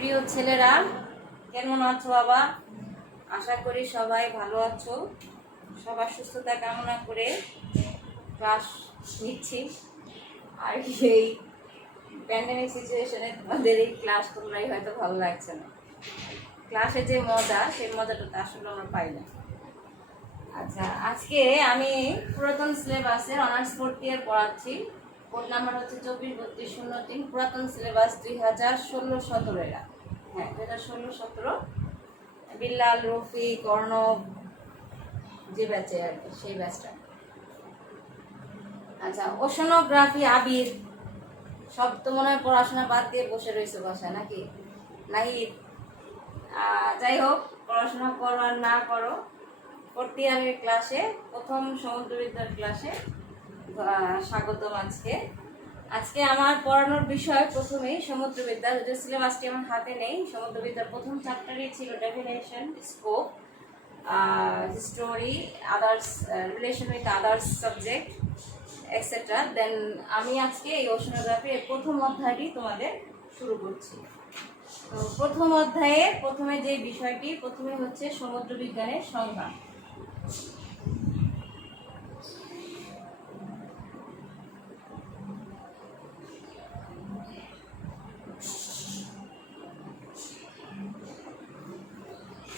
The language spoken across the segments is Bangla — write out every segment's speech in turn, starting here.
প্রিয় ছেলেরা, কেমন আছো বাবা? আশা করি সবাই ভালো আছো। সবার সুস্থতা কামনা করে ক্লাস নিচ্ছি। আর এই প্যান্ডেমিক সিচুয়েশনে তোমাদের এই ক্লাস তোমরাই হয়তো ভালো লাগছে না। ক্লাসে যে মজা, সেই মজাটা তো আসলে আমরা পাই না। আচ্ছা, আজকে আমি পুরাতন সিলেবাসের অনার্স ফোর্থ ইয়ার পড়াচ্ছি। কোড নাম্বার হচ্ছে 243203, পুরাতন সিলেবাস 2016-17 এরা। হ্যাঁ, 2016-17 বিল্লাল, রফিক, অর্ণব যে ব্যাচে আর কি, সেই ব্যাচটা। আচ্ছা, ওশনোগ্রাফি, আবির সব তো মনে হয় পড়াশোনা বাদ দিয়ে বসে রয়েছে বাসায়, নাকি? নাই, যাই হোক, পড়াশোনা করো আর না করো, ফোর্থ ইয়ারের ক্লাসে, প্রথম সমুদ্রবিদ্যার ক্লাসে স্বাগতম। আজকে আমার পড়ানোর বিষয় প্রথমেই সমুদ্রবিদ্যা। যে সিলেবাসটি আমার হাতে নেই, সমুদ্রবিদ্যার প্রথম চ্যাপ্টারই ছিল definition, scope, history, others, relation with others subject, etcetera. Then আমি আজকে এই ওশনোগ্রাফির প্রথম অধ্যায়টি তোমাদের শুরু করছি। তো প্রথম অধ্যায়ে প্রথমে যে বিষয়টি, প্রথমে হচ্ছে সমুদ্রবিজ্ঞানের সংজ্ঞা।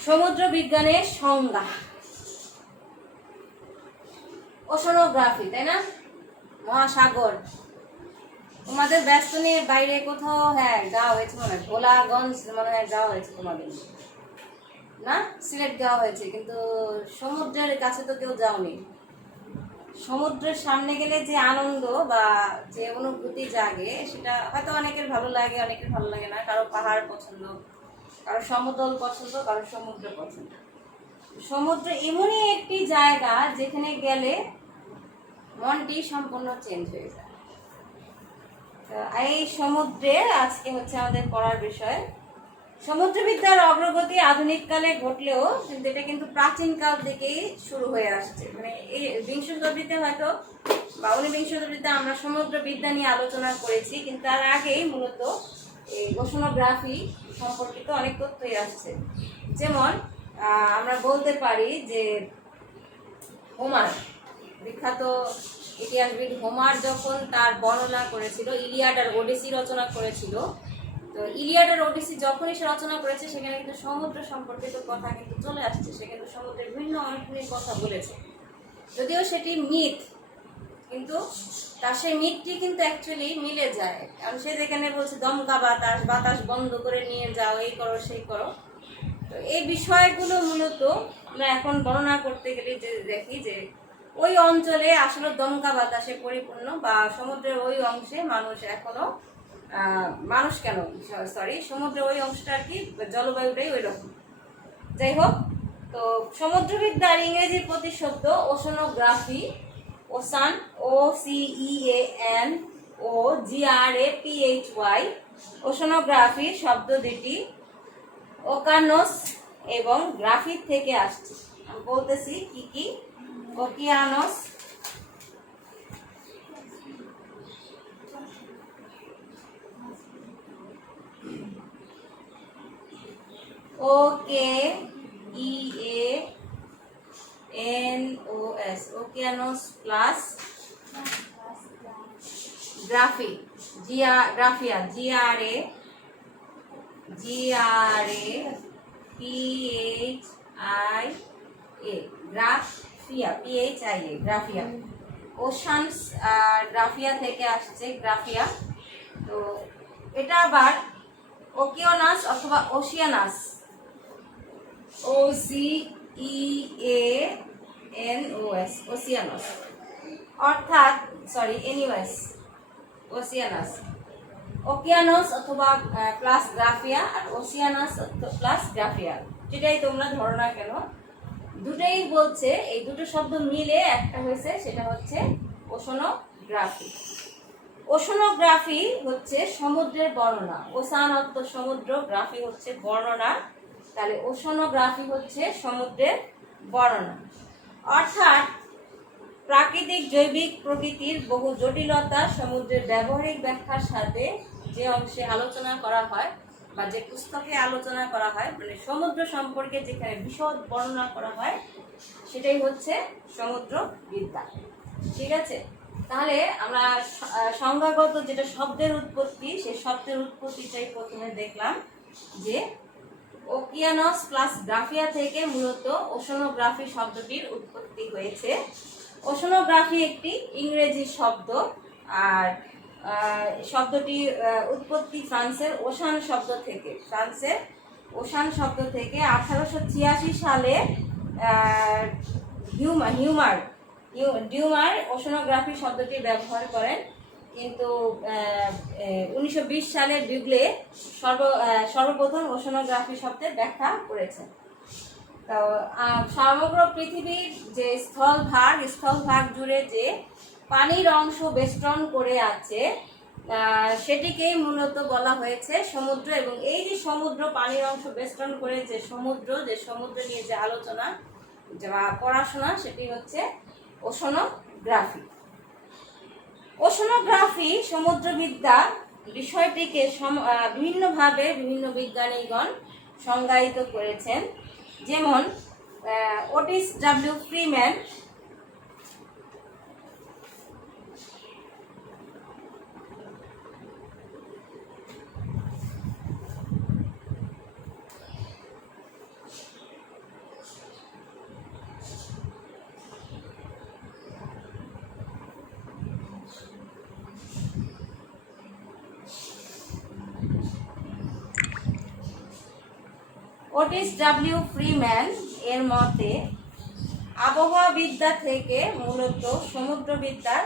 সমুদ্র বিজ্ঞানের সংজ্ঞা, ওশনোগ্রাফি, তাই না? মহাসাগর। তোমাদের ব্যস্ত নিয়ে বাইরে কোথাও, হ্যাঁ, যাওয়া হয়েছে মনে হয়, ভোলাগঞ্জ মনে হয় যাওয়া হয়েছে তোমাদের, না? সিলেট যাওয়া হয়েছে, কিন্তু সমুদ্রের কাছে তো কেউ যাওনি। সমুদ্রের সামনে গেলে যে আনন্দ বা যে অনুভূতি জাগে, সেটা হয়তো অনেকের ভালো লাগে, অনেকের ভালো লাগে না। কারো পাহাড় পছন্দ, কারো সমতল পছন্দ, কারো সমুদ্র পছন্দ। সমুদ্র এমনই একটি জায়গা যেখানে গেলে মনটি সম্পূর্ণ চেঞ্জ হয়ে যায়। এই সমুদ্রে আজকে হচ্ছে আমাদের পড়ার বিষয়। সমুদ্রবিদ্যার অগ্রগতি আধুনিক কালে ঘটলেও কিন্তু এটা কিন্তু প্রাচীন কাল থেকেই শুরু হয়ে আসছে। মানে এই বিংশ শতাব্দীতে হয়তো বা 19বিংশ শতাব্দীতে আমরা সমুদ্রবিদ্যা নিয়ে আলোচনা করেছি, কিন্তু তার আগেই মূলত এই ওশনোগ্রাফি সম্পর্কিত অনেক তথ্যই আসছে। যেমন আমরা বলতে পারি যে হোমার, বিখ্যাত ইতিহাসবিদ হোমার যখন তার বর্ণনা করেছিল, ইলিয়াড আর ওডিসি রচনা করেছিল, তো ইলিয়াড আর ওডিসি যখনই সে রচনা করেছে, সেখানে কিন্তু সমুদ্র সম্পর্কিত কথা কিন্তু চলে আসছে। সে কিন্তু সমুদ্রের বিভিন্ন অনেক কথা বলেছে, যদিও সেটি মিথ, কিন্তু তার সেই মিথটি কিন্তু অ্যাকচুয়ালি মিলে যায়। কারণ সে যেখানে বলছে দমকা বাতাস, বাতাস বন্ধ করে নিয়ে যাও, এই করো সেই করো, তো এই বিষয়গুলো মূলত আমরা এখন বর্ণনা করতে গেলে যে দেখি যে ওই অঞ্চলে আসলে দমকা বাতাসে পরিপূর্ণ, বা সমুদ্রের ওই অংশে সমুদ্রের ওই অংশটা আর কি, জলবায়ুটাই ওই রকম। যাই হোক, তো সমুদ্রবিদ্যার ইংরেজি প্রতিশব্দ ওশনোগ্রাফি, ওসান, OCEAN ও GRAPHY। ওশনোগ্রাফি শব্দ দুটি ওকানোস এবং গ্রাফি থেকে আসছে। আমি বলতেছি কি কি। ওকিয়ানোস, OKEANOS, ওকিয়ানোস প্লাস গ্রাফি, গ্রাফিয়া, GRAPHIA, গ্রাফিয়া। ওশানস আর গ্রাফিয়া থেকে আসছে, গ্রাফিয়া। তো এটা আবার ওকিয়ানাস অথবা ওশিয়ানাস, OCEANOS, ওশিয়ানাস, অর্থাৎ ওশিয়ানাস, ওকিয়ানস অথবা প্লাস গ্রাফিয়া আর ওশিয়ানাস প্লাস গ্রাফিয়া, যেটাই তোমরা ধরো না কেন, দুটোই বলছে, এই দুটো শব্দ মিলে একটা হয়েছে, সেটা হচ্ছে ওশনোগ্রাফি। ওশনোগ্রাফি হচ্ছে সমুদ্রের বর্ণনা। ওসান অর্থ সমুদ্র, গ্রাফি হচ্ছে বর্ণনা, তাহলে ওশনোগ্রাফি হচ্ছে সমুদ্রের বর্ণনা। অর্থাৎ প্রাকৃতিক জৈবিক প্রকৃতির বহু জটিলতা সমুদ্রের ব্যবহারিক ব্যাখ্যার সাথে যে অংশে আলোচনা করা হয়, বা যে পুস্তকে আলোচনা করা হয়, মানে সমুদ্র সম্পর্কে যেখানে বিশদ বর্ণনা করা হয়, সেটাই হচ্ছে সমুদ্রবিদ্যা। ঠিক আছে, তাহলে আমরা সংজ্ঞাগত যেটা শব্দের উৎপত্তি, সেই শব্দের উৎপত্তিটাই প্রথমে দেখলাম যে ওকিয়ানস প্লাস গ্রাফিয়া থেকে মূলত ওশনোগ্রাফি শব্দটির উৎপত্তি হয়েছে। ওশনোগ্রাফি একটি ইংরেজি শব্দ, আর শব্দটির উৎপত্তি ফ্রান্সের ওশান শব্দ থেকে। ফ্রান্সের ওশান শব্দ থেকে 1886 সালে ডিউমার ওশনোগ্রাফি শব্দটি ব্যবহার করেন, কিন্তু 1920 সালে বিগলে সর্বপ্রথম ওশনোগ্রাফি শব্দের ব্যাখ্যা করেছেন। তো সমগ্র পৃথিবীর যে স্থলভাগ জুড়ে যে পানির অংশ বেষ্টন করে আছে, সেটিকেই মূলত বলা হয়েছে সমুদ্র। এবং এই যে সমুদ্র, পানির অংশ বেষ্টন করে যে সমুদ্র নিয়ে যে আলোচনা বা পড়াশোনা, সেটি হচ্ছে ওশনোগ্রাফি। ওশনোগ্রাফি সমুদ্রবিদ্যা বিষয়টিকে বিভিন্নভাবে বিভিন্ন বিজ্ঞানীগণ সংজ্ঞায়িত করেছেন। যেমন ওটিস ডব্লিউ ফ্রিম্যান এর মতে আবহাওয়াবিদ্যা থেকে মূলত সমুদ্রবিদ্যার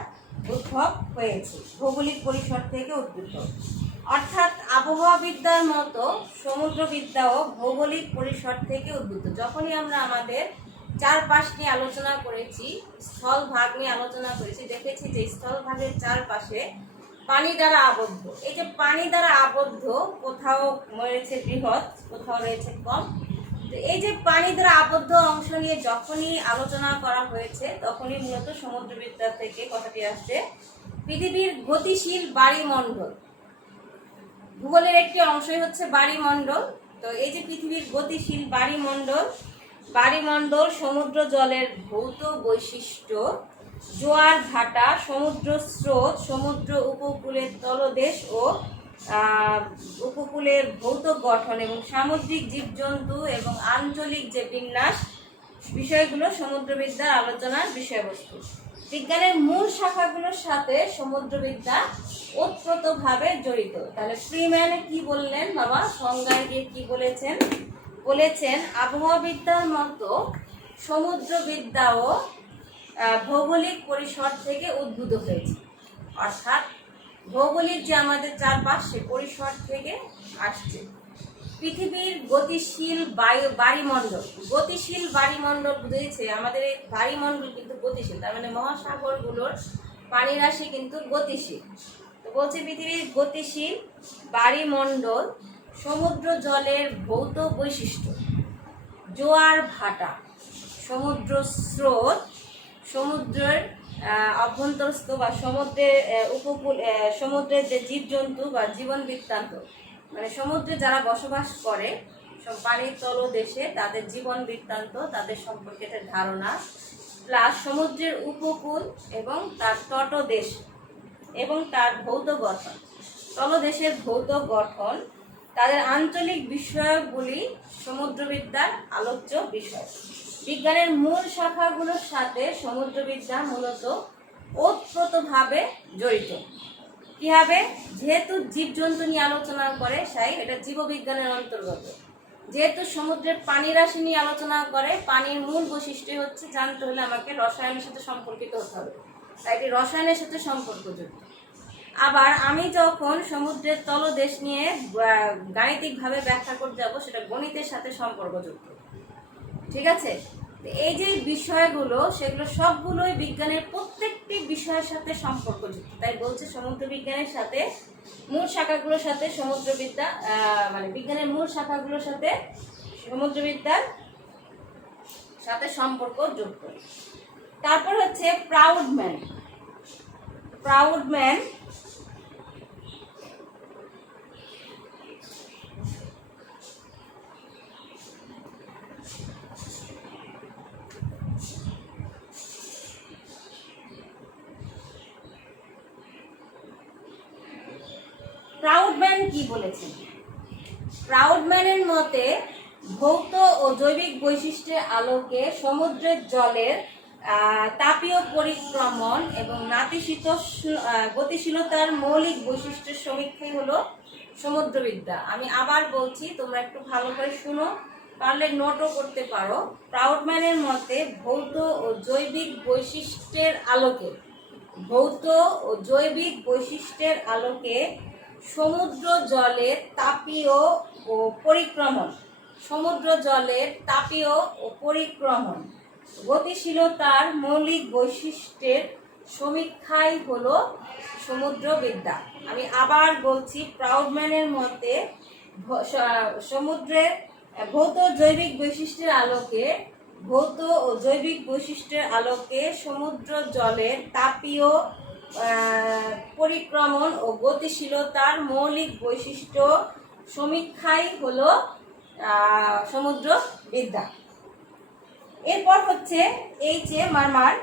উদ্ভব হয়েছে, ভৌগোলিক পরিসর থেকে উদ্ভূত। অর্থাৎ আবহাওয়াবিদ্যার মতো সমুদ্রবিদ্যাও ভৌগোলিক পরিসর থেকে উদ্ভূত। যখনই আমরা আমাদের চারপাশ নিয়ে আলোচনা করেছি, স্থলভাগ নিয়ে আলোচনা করেছি, দেখেছি যে স্থলভাগের চারপাশে পানি দ্বারা আবদ্ধ। এই যে পানি দ্বারা আবদ্ধ, কোথাও রয়েছে বৃহৎ, কোথাও রয়েছে কম। তো এই যে পানি দ্বারা আবদ্ধ অংশ নিয়ে যখনই আলোচনা করা হয়েছে, তখনই মূলত সমুদ্রবিদ্যা থেকে কথাটি আসছে। পৃথিবীর গতিশীল বায়ুমণ্ডল, ভূগোলের একটি অংশই হচ্ছে বায়ুমণ্ডল। তো এই যে পৃথিবীর গতিশীল বায়ুমণ্ডল, সমুদ্র জলের ভৌত বৈশিষ্ট্য, জোয়ার ভাটা, সমুদ্র স্রোত, সমুদ্র উপকূলের তলদেশ ও উপকূলের ভৌত গঠন এবং সামুদ্রিক জীবজন্তু এবং আঞ্চলিক যে বিন্যাস, বিষয়গুলো সমুদ্রবিদ্যার আলোচনার বিষয়বস্তু। বিজ্ঞানের মূল শাখাগুলোর সাথে সমুদ্রবিদ্যা ওতপ্রোতভাবে জড়িত। তাহলে ফ্রিম্যান কি বললেন বাবা, সংজ্ঞায় গিয়ে কি বলেছেন আবহাওয়াবিদ্যার মতো সমুদ্রবিদ্যাও ভৌগোলিক পরিসর থেকে উদ্ভূত হয়েছে। অর্থাৎ ভৌগোলিক যে আমাদের চারপাশ, সে পরিসর থেকে আসছে। পৃথিবীর গতিশীল বায়ুমণ্ডল বুঝেছে, আমাদের এই বায়ুমণ্ডল কিন্তু গতিশীল, তার মানে মহাসাগরগুলোর পানিরাশি কিন্তু গতিশীল। তো বলছে পৃথিবীর গতিশীল বায়ুমণ্ডল, সমুদ্র জলের ভৌত বৈশিষ্ট্য, জোয়ার ভাটা, সমুদ্র স্রোত, সমুদ্রের অভ্যন্তরস্থ বা সমুদ্রের সমুদ্রের যে জীবজন্তু বা জীবন বৃত্তান্ত, মানে সমুদ্রে যারা বসবাস করে, সব পানির তলদেশে, তাদের জীবন বৃত্তান্ত, তাদের সম্পর্কে একটা ধারণা, প্লাস সমুদ্রের উপকূল এবং তার তটদেশ এবং তার ভৌত গঠন, তলদেশের ভৌত গঠন, তাদের আঞ্চলিক বিষয়গুলি সমুদ্রবিদ্যার আলোচ্য বিষয়। বিজ্ঞানের মূল শাখাগুলোর সাথে সমুদ্রবিদ্যা মূলত ওতপ্রোতভাবে জড়িত। কিভাবে? যেহেতু জীবজন্তু নিয়ে আলোচনা করে, তাই এটা জীববিজ্ঞানের অন্তর্গত। যেহেতু সমুদ্রের পানিরাশি নিয়ে আলোচনা করে, পানির মূল বৈশিষ্ট্য হচ্ছে জানতে হলে আমাকে রসায়নের সাথে সম্পর্কিত হতে হবে, তাই এটি রসায়নের সাথে সম্পর্কযুক্ত। আবার আমি যখন সমুদ্রের তলদেশ নিয়ে গাণিতিকভাবে ব্যাখ্যা করতে যাব, সেটা গণিতের সাথে সম্পর্কযুক্ত। ঠিক আছে, এই যে বিষয়গুলো, সেগুলো সবগুলোই বিজ্ঞানের প্রত্যেকটি বিষয়ের সাথে সম্পর্কযুক্ত। তাই বলছে সমুদ্র বিজ্ঞানের সাথে মূল শাখাগুলোর সাথে সমুদ্রবিদ্যা, মানে বিজ্ঞানের মূল শাখাগুলোর সাথে সমুদ্রবিদ্যার সাথে সম্পর্ক যুক্ত। তারপর হচ্ছে প্রাউডম্যান। প্রাউডম্যান কি বলেছেন? প্রাউডম্যানের মতে ভৌত ও জৈবিক বৈশিষ্ট্যের আলোকে সমুদ্রের জলের তাপীয় পরিক্রমণ এবং নাতিশীতোষ্ণ গতিশীলতার মৌলিক বৈশিষ্ট্যের সমীক্ষাই হলো সমুদ্রবিদ্যা। আমি আবার বলছি, তোমরা একটু ভালো করে শুনো, পারলে নোটও করতে পারো। প্রাউডম্যানের মতে ভৌত ও জৈবিক বৈশিষ্ট্যের আলোকে সমুদ্র জলের তাপীয় ও পরিক্রমণ গতিশীলতার মৌলিক বৈশিষ্ট্যের সমীক্ষাই হলো সমুদ্রবিদ্যা। আমি আবার বলছি, প্রাউডম্যানের মতে সমুদ্রের ভৌত ও জৈবিক বৈশিষ্ট্যের আলোকে সমুদ্র জলের তাপীয় পরিক্রমণ ও গতিশীলতার মৌলিক বৈশিষ্ট্য সমীক্ষাই হলো সমুদ্রবিদ্যা। এরপর হচ্ছে এইচে মারমার।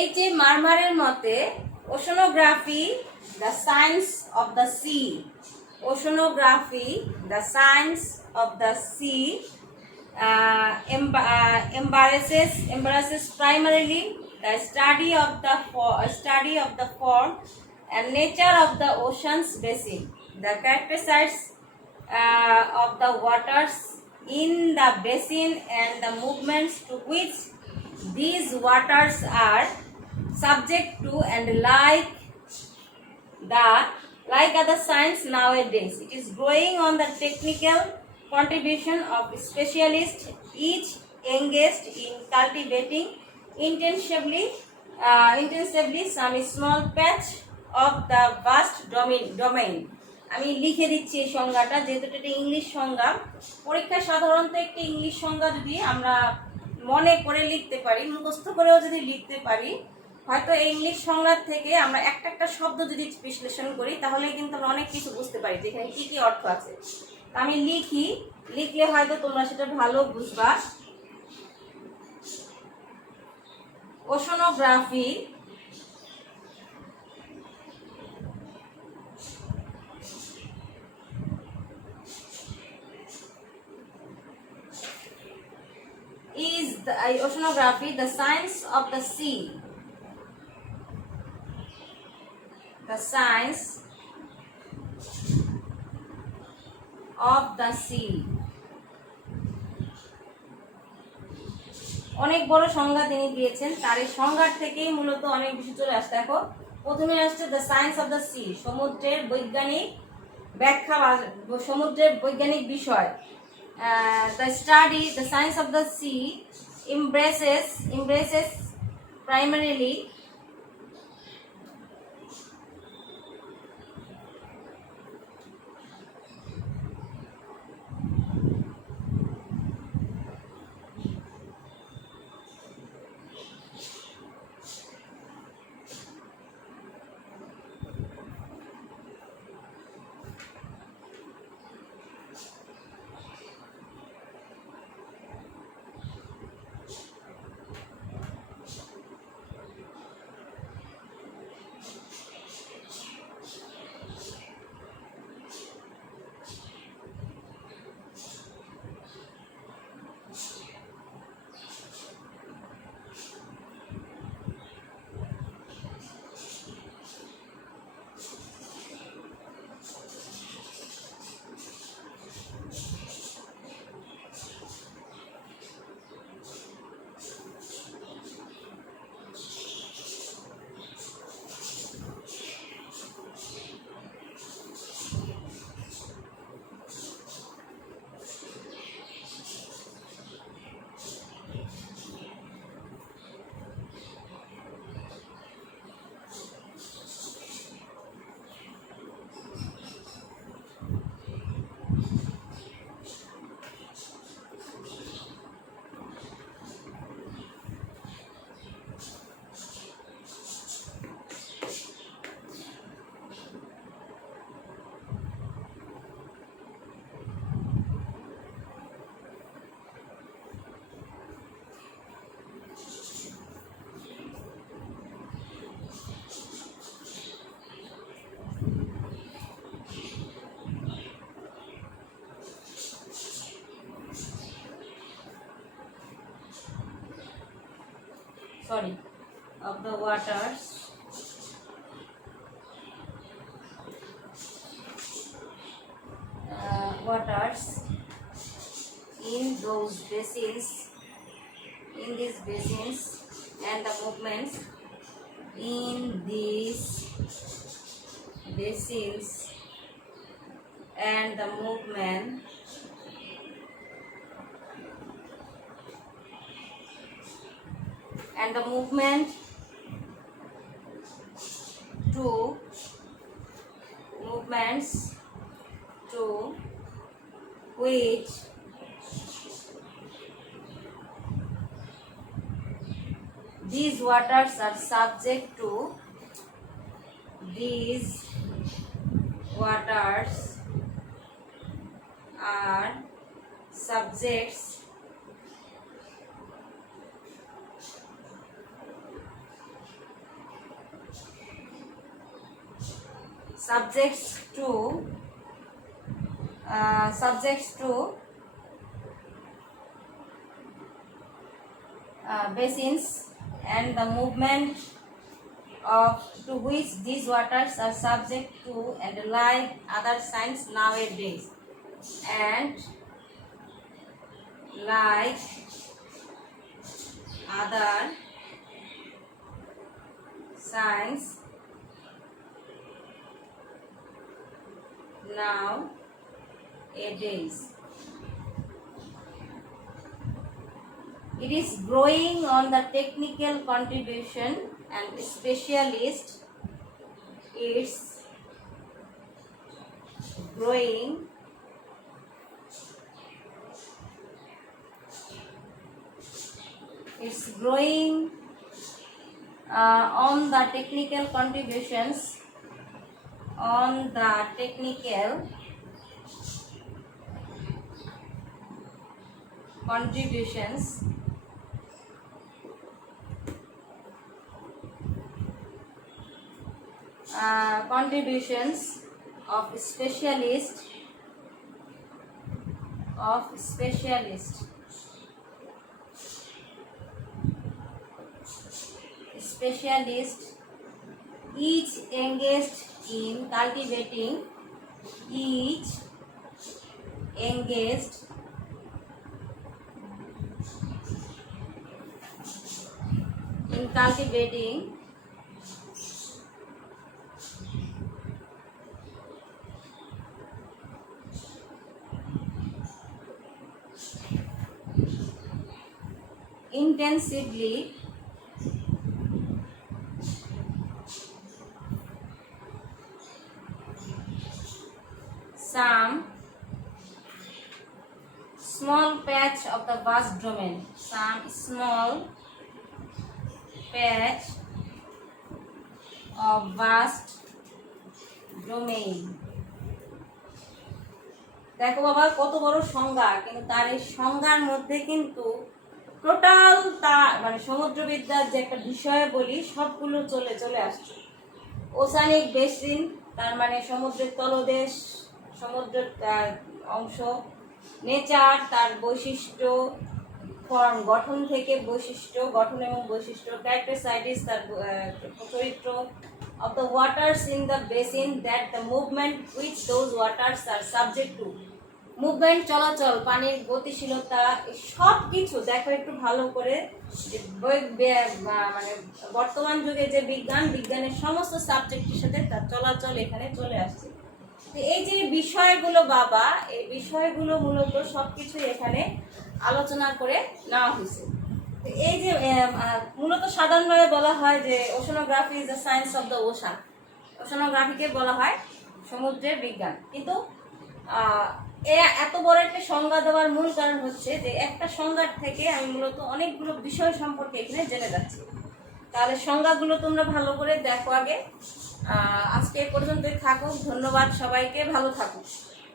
এইচে মারমারের মতে oceanography the science of the sea embraces primarily the study of the form and nature of the ocean's basin, the characteristics of the waters in the basin and the movements to which these waters are subject to, and like other science nowadays, it is growing on the technical contribution of specialists, each engaged in cultivating intensively some small patch of the vast domain. আমি লিখে দিচ্ছি এই সংজ্ঞাটা, যেহেতু এটা ইংলিশ সংজ্ঞা। পরীক্ষায় সাধারণত একটি ইংলিশ সংজ্ঞা যদি আমরা মনে করে লিখতে পারি, মুখস্থ করেও যদি লিখতে পারি, হয়তো এই ইংলিশ সংজ্ঞা থেকে আমরা একটা শব্দ যদি বিশ্লেষণ করি, তাহলে কিন্তু আমরা অনেক কিছু বুঝতে পারি যে এখানে কি কি অর্থ আছে। আমি লিখলে হয়তো তোমরা সেটা ভালো বুঝবা। Oceanography is the science of the sea. The science of the sea. অনেক বড় সংজ্ঞা তিনি দিয়েছেন, তার এই সংজ্ঞার থেকেই মূলত অনেক কিছু চলে আসছে। দেখো, প্রথমে আসছে the science of the sea, সমুদ্রের বৈজ্ঞানিক ব্যাখ্যা বা সমুদ্রের বৈজ্ঞানিক বিষয়। The science of the sea embraces primarily sorry, of the waters in those basins, in these basins, and the movements in these basins and the movement movements to which these waters are subject to, these waters are subjects to basins and the movement of to which these waters are subject to, and like other signs nowadays, and like other signs nowadays. It is growing on the technical contribution and specialist. It's growing on the technical contributions, contributions of specialists each engaged in cultivating intensively some small patch of the vast domain, দেখো বাবা কত বড় সংজ্ঞা, কিন্তু তার এই সংজ্ঞার মধ্যে কিন্তু টোটাল মানে সমুদ্রবিদ্যার যে একটা বিষয় বলি সবগুলো চলে আসছে। ওসানিক বেসিন তার মানে সমুদ্রের তলদেশ, সমুদ্রের অংশ, নেচার তার বৈশিষ্ট্য, ফর্ম গঠন থেকে বৈশিষ্ট্য, গঠন এবং বৈশিষ্ট্য, ক্যারেক্টারাইটিস তার চরিত্র, of the waters in the basin, that the movement which those waters are subject to, movement চলাচল, পানির গতিশীলতা, সব কিছু দেখো একটু ভালো করে। মানে বর্তমান যুগে যে বিজ্ঞানের সমস্ত সাবজেক্টের সাথে তার চলাচল এখানে চলে আসছে। এই যে বিষয়গুলো বাবা, এই বিষয়গুলো মূলত সবকিছু এখানে আলোচনা করে নেওয়া হয়েছে। এই যে মূলত সাধারণভাবে বলা হয় যে oceanography is the science of the ocean, ওশানোগ্রাফিকে বলা হয় সমুদ্রের বিজ্ঞান। কিন্তু এত বড় একটা সংজ্ঞা দেওয়ার মূল কারণ হচ্ছে যে একটা সংজ্ঞার থেকে আমি মূলত অনেকগুলো বিষয় সম্পর্কে এখানে জেনে যাচ্ছি। তাহলে সংজ্ঞাগুলো তোমরা ভালো করে দেখো আগে। আজকে এ পর্যন্তই থাকুক, ধন্যবাদ সবাইকে, ভালো থাকুক।